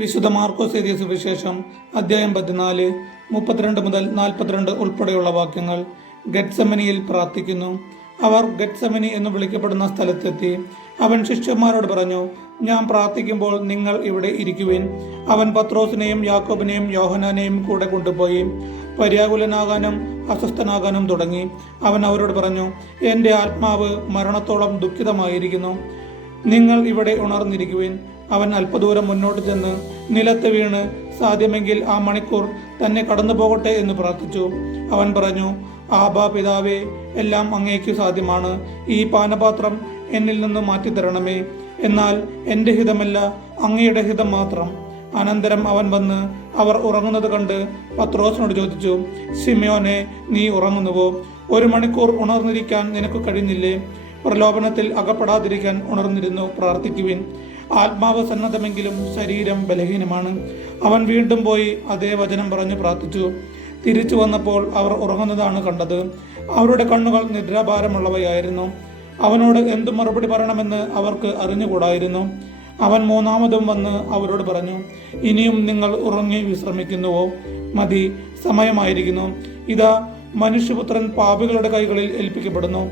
വിശുദ്ധ മാർക്കോസ് എഴുതിയ സുവിശേഷം അധ്യായം 14 32 മുതൽ 42 ഉൾപ്പെടെയുള്ള വാക്യങ്ങൾ. ഗെത്സമനിയിൽ പ്രാർത്ഥിക്കുന്നു. അവർ ഗെത്സമനി എന്ന് വിളിക്കപ്പെടുന്ന സ്ഥലത്തെത്തി. അവൻ ശിഷ്യന്മാരോട് പറഞ്ഞു, ഞാൻ പ്രാർത്ഥിക്കുമ്പോൾ നിങ്ങൾ ഇവിടെ ഇരിക്കുവിൻ. അവൻ പത്രോസിനെയും യാക്കോബിനെയും യോഹന്നാനെയും കൂടെ കൊണ്ടുപോയി പര്യാകുലനാകാനും അസ്വസ്ഥനാകാനും തുടങ്ങി. അവൻ അവരോട് പറഞ്ഞു, എൻ്റെ ആത്മാവ് മരണത്തോളം ദുഃഖിതമായിരിക്കുന്നു. നിങ്ങൾ ഇവിടെ ഉണർന്നിരിക്കുവിൻ. അവൻ അല്പദൂരം മുന്നോട്ട് ചെന്ന് നിലത്ത് വീണ് സാധ്യമെങ്കിൽ ആ മണിക്കൂർ തന്നെ കടന്നു പോകട്ടെ എന്ന് പ്രാർത്ഥിച്ചു. അവൻ പറഞ്ഞു, ആബാ പിതാവേ, എല്ലാം അങ്ങേക്കു സാധ്യമാണ്. ഈ പാനപാത്രം എന്നിൽ നിന്ന് മാറ്റിത്തരണമേ. എന്നാൽ എൻ്റെ ഹിതമല്ല, അങ്ങയുടെ ഹിതം മാത്രം. അനന്തരം അവൻ വന്ന് അവർ ഉറങ്ങുന്നത് കണ്ട് പത്രോസിനോട് ചോദിച്ചു, ശിമയോനെ, നീ ഉറങ്ങുന്നുവോ? 1 മണിക്കൂർ ഉണർന്നിരിക്കാൻ നിനക്ക് കഴിഞ്ഞില്ലേ? പ്രലോഭനത്തിൽ അകപ്പെടാതിരിക്കാൻ ഉണർന്നിരുന്നു പ്രാർത്ഥിക്കുവിൻ. ആത്മാവ് സന്നദ്ധമെങ്കിലും ശരീരം ബലഹീനമാണ്. അവൻ വീണ്ടും പോയി അതേ വചനം പറഞ്ഞു പ്രാർത്ഥിച്ചു. തിരിച്ചു വന്നപ്പോൾ അവർ ഉറങ്ങുന്നതാണ് കണ്ടത്. അവരുടെ കണ്ണുകൾ നിദ്രാഭാരമുള്ളവയായിരുന്നു. അവനോട് എന്തു മറുപടി പറയണമെന്ന് അവർക്ക് അറിഞ്ഞുകൂടായിരുന്നു. അവൻ 3ാമതും വന്ന് അവരോട് പറഞ്ഞു, ഇനിയും നിങ്ങൾ ഉറങ്ങി വിശ്രമിക്കുന്നുവോ? മതി, സമയമായിരിക്കുന്നു. ഇതാ, മനുഷ്യപുത്രൻ പാപികളുടെ കൈകളിൽ ഏൽപ്പിക്കപ്പെടുന്നു.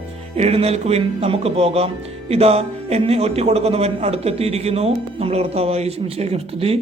എഴുന്നേൽക്കുവിൻ, നമുക്ക് പോകാം. ഇതാ, എന്നെ ഒറ്റിക്കൊടുക്കുന്നവൻ അടുത്തെത്തിയിരിക്കുന്നു. നമ്മുടെ കർത്താവായ യേശു മിശിഹായ്ക്ക് സ്തുതി.